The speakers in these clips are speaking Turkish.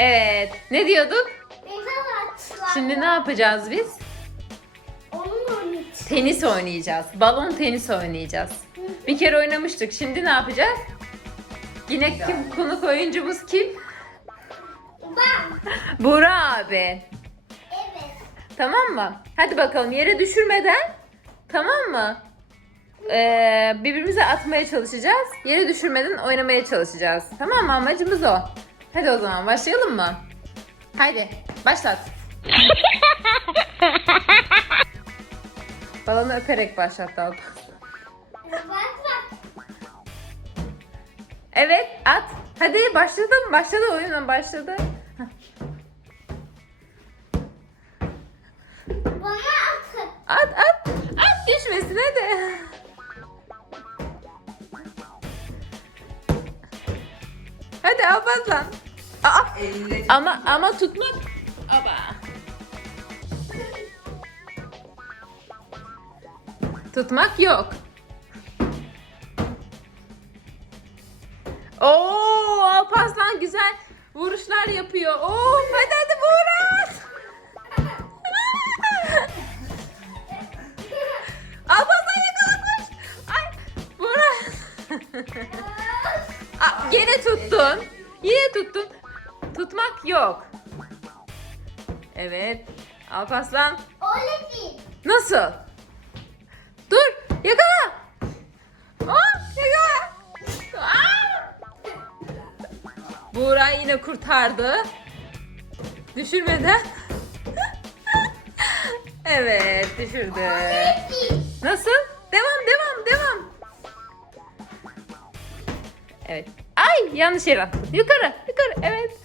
Evet. Ne diyorduk? Şimdi ne yapacağız biz? Onun için. Tenis oynayacağız. Balon tenis oynayacağız. Bir kere oynamıştık. Şimdi ne yapacağız? Yine kim konuk oyuncumuz kim? Ben. Buğra abi. Evet. Tamam mı? Hadi bakalım yere düşürmeden. Tamam mı? Ee, birbirimize atmaya çalışacağız. Yere düşürmeden oynamaya çalışacağız. Tamam mı? Amacımız o. Hadi o zaman başlayalım mı? Haydi başlat. Balonu öperek. Bak bak. Evet at. Hadi başladım. Başladı oyunun başladı. Bana atın. At at. At düşmesin hadi. Hadi Alparslan. Aa, Eline ama ama tutmak. Aba. Tutmak yok. Oo, Alparslan güzel vuruşlar yapıyor. Oo, hadi hadi Yine tuttun. Yine tuttun. Tutmak yok. Evet. Değil. Nasıl? Dur. Yakala. Aa, yakala. Aa! Buğra yine kurtardı. Düşürmeden. evet düşürdü. Nasıl? Devam devam devam. Evet. Ay yanlış yere attım. Yukarı yukarı evet.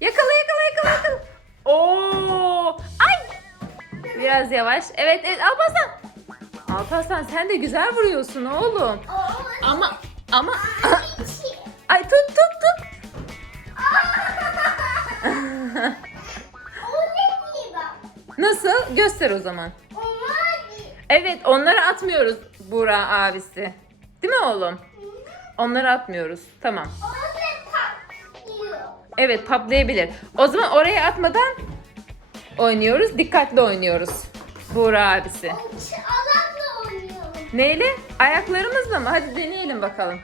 Yakala yakala yakala yakala. Oo! Ay! Biraz yavaş. Evet evet Alparslan. Alparslan sen de güzel vuruyorsun oğlum. Ama ama ay tut tut tut. Nasıl? Göster o zaman. Evet onları atmıyoruz Buğra abisi. Değil mi oğlum? Onları atmıyoruz. Tamam. Evet patlayabilir. O zaman oraya atmadan oynuyoruz. Dikkatli oynuyoruz. Buğra abisi. Alanla oynuyorum. Neyle? Ayaklarımızla mı? Hadi deneyelim bakalım.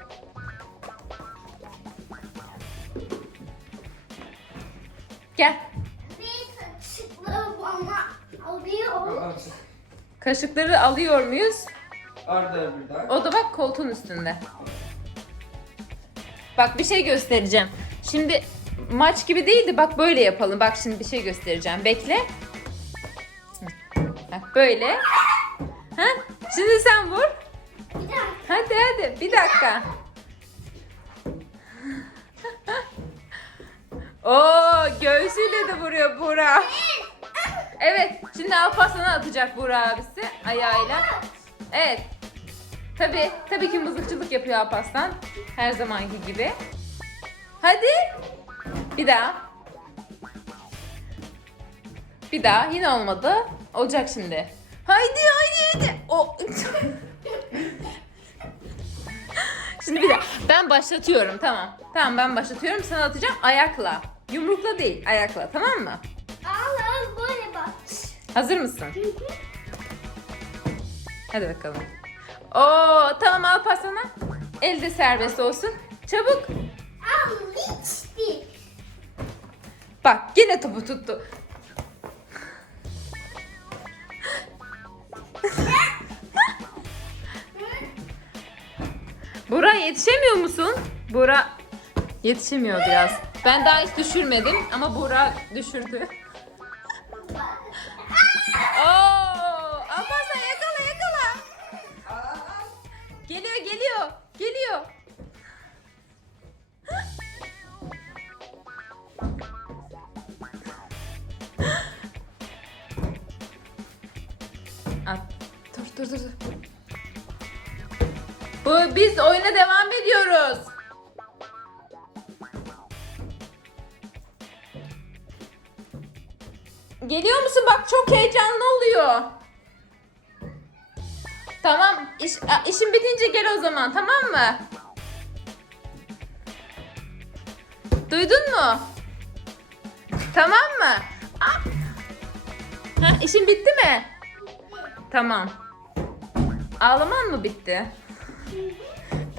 Gel. Kaşıkları alıyor muyuz? Arda bir daha. O da bak koltuğun üstünde. Bak bir şey göstereceğim. Şimdi maç gibi değildi. Bak böyle yapalım. Bak şimdi bir şey göstereceğim. Bekle. Bak böyle. Ha? Şimdi sen vur. Bir dakika. Hadi hadi bir dakika. Oo göğsüyle de vuruyor Buğra. Evet şimdi Alparslan'a atacak Buğra abisi ayağıyla. Evet. Tabi tabii ki mızıkçılık yapıyor Alparslan. Her zamanki gibi. Hadi. Bir daha. Bir daha yine olmadı. Olacak şimdi. Haydi haydi haydi. O Şimdi bir daha. Ben başlatıyorum tamam. Tamam ben başlatıyorum sana atacağım ayakla. Yumrukla değil ayakla tamam mı? Al al böyle bak. Hazır mısın? Hadi bakalım. Oo tamam Alparslan'a. Elde serbest olsun. Çabuk. Al değil. Bak yine topu tuttu. Bura yetişemiyor musun? Bura yetişemiyor biraz. Ben daha hiç düşürmedim ama Bura düşürdü. At. Dur dur dur. dur. Bu biz oyuna devam ediyoruz. Geliyor musun? Bak çok heyecanlı oluyor. Tamam. iş, işin bitince gel o zaman. Tamam mı? Duydun mu? Tamam mı? Ah. Ha, işin bitti mi? Tamam. Ağlaman mı bitti?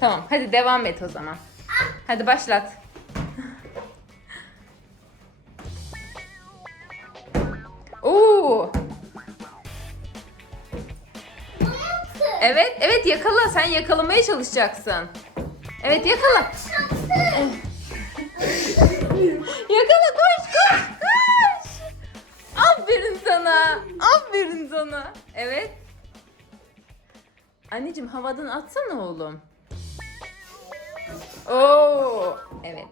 Tamam hadi devam et o zaman. Hadi başlat. Oo. Evet, evet yakala. Sen yakalamaya çalışacaksın. Evet yakala. yakala koş Sana. Evet. Anneciğim havadan atsana oğlum. Oo. Evet.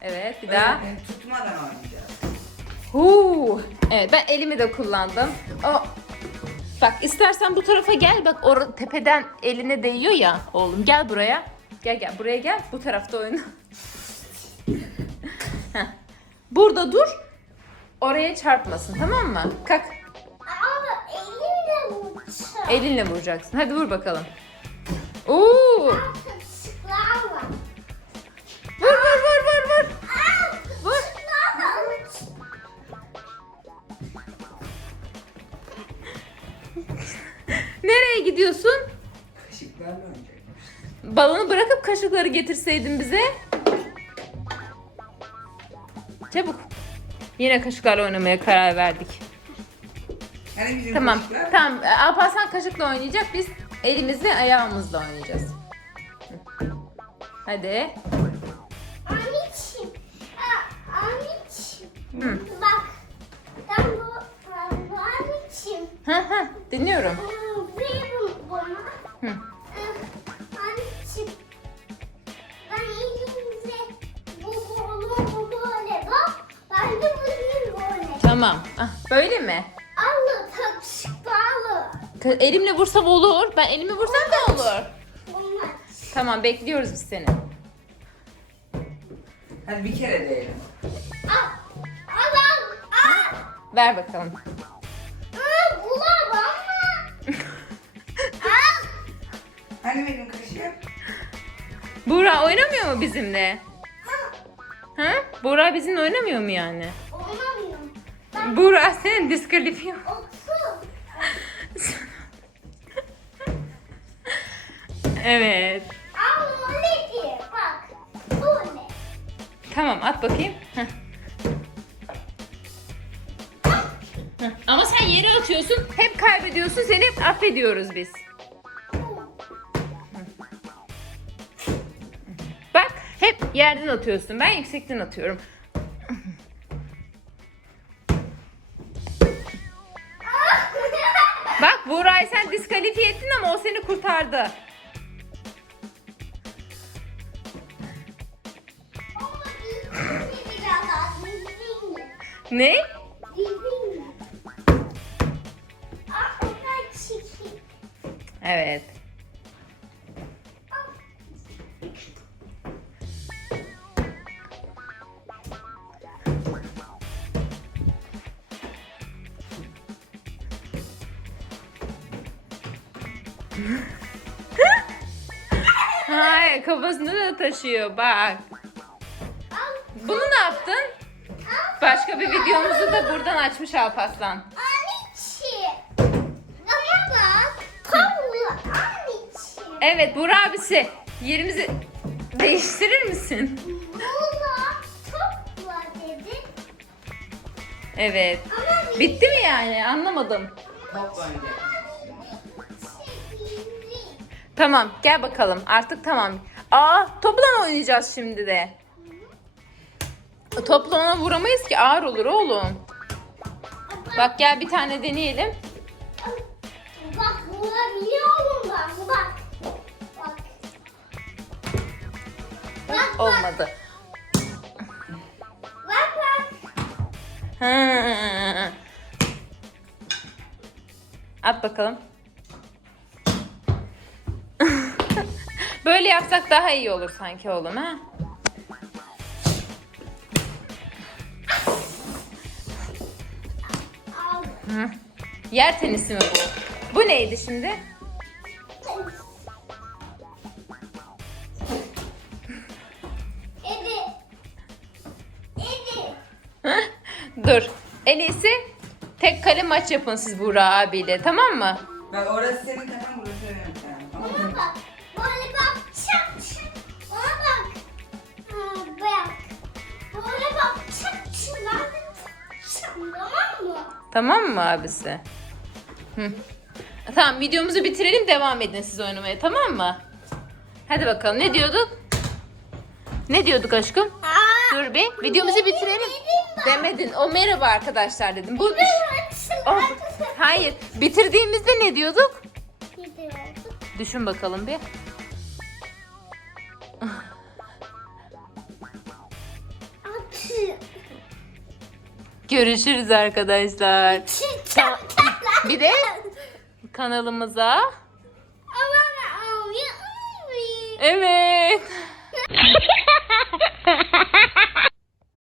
Evet bir daha. Öğretmenim tutmadan oynayacağız. Huu. Evet ben elimi de kullandım. O. Bak istersen bu tarafa gel. Bak or tepeden eline değiyor ya oğlum. Gel buraya. Gel gel buraya gel. Bu tarafta oyna. Burada dur. Oraya çarpmasın tamam mı? Kalk. Ama elimle vuracağım. Elinle vuracaksın. Hadi vur bakalım. Oo! Kaşıklar var. Vur vur vur vur vur. Aa, Vur. var. Nereye gidiyorsun? Kaşıklarla oynayacakmış. Balonu bırakıp kaşıkları getirseydin bize. Yine kaşıklarla oynamaya karar verdik. Hani bizim Tamam. kaşıklar? Tamam. Alparslan kaşıkla oynayacak. Biz elimizle ayağımızla oynayacağız. Hadi. Anneciğim. Aa, Anneciğim. Hı. Bak. Ben bu bu anneciğim. Hı hı. Dinliyorum. Aa, Verin bana. Hı. Tamam. Ah, böyle mi? Allah kaşıklarla. Ka- Elimle vursam olur. Ben elimi vursam da olur. Bunlar. Tamam bekliyoruz biz seni. Hadi bir kere diyelim. Al. Al al. Al. Ver bakalım. Aa, bulam ama. Al. Hani benim kaşığım? Buğra oynamıyor mu bizimle? Ha? Buğra bizimle oynamıyor mu yani? Buğra senin diskalifiye. otur. Evet. Diye bak. Tamam at bakayım. Heh. Heh. Ama sen yere atıyorsun. Hep kaybediyorsun. Seni hep affediyoruz biz. Bak hep yerden atıyorsun. Ben yüksekten atıyorum. Kurtardı. Ne? Evet. Hayır kafasında da taşıyor bak. Bunu ne yaptın? Başka bir videomuzu da buradan açmış. Anneciğim. Evet Burak abisi yerimizi değiştirir misin? Evet. Bitti mi yani? Anlamadım. Topla oynayacakmış. çekildi. Tamam gel bakalım artık tamam. Aa topla mı oynayacağız şimdi de? Topla ona vuramayız ki ağır olur oğlum. Bak gel bir tane deneyelim. Bak vurabiliyorum ben. Bak. Bak. Bak bak. Olmadı. Bak bak. Ha. At bakalım. Böyle yapsak daha iyi olur sanki oğlum ha? Hı. Yer tenisi mi bu? Bu neydi şimdi? Ede. Ede. Dur. En iyisi tek kale maç yapın siz Buğra abiyle tamam mı? Bak orası senin kafan burası benim kafam. Tamam mı? Tamam mı? Abisi? Hı. Tamam videomuzu bitirelim devam edin siz oynamaya tamam mı? Hadi bakalım ne diyorduk? Ne diyorduk aşkım? Dur bir videomuzu bitirelim. Demedin. O merhaba arkadaşlar dedim. Bu Oh, hayır. Bitirdiğimizde ne diyorduk? Düşün bakalım bir. Görüşürüz arkadaşlar. Bir de kanalımıza Evet.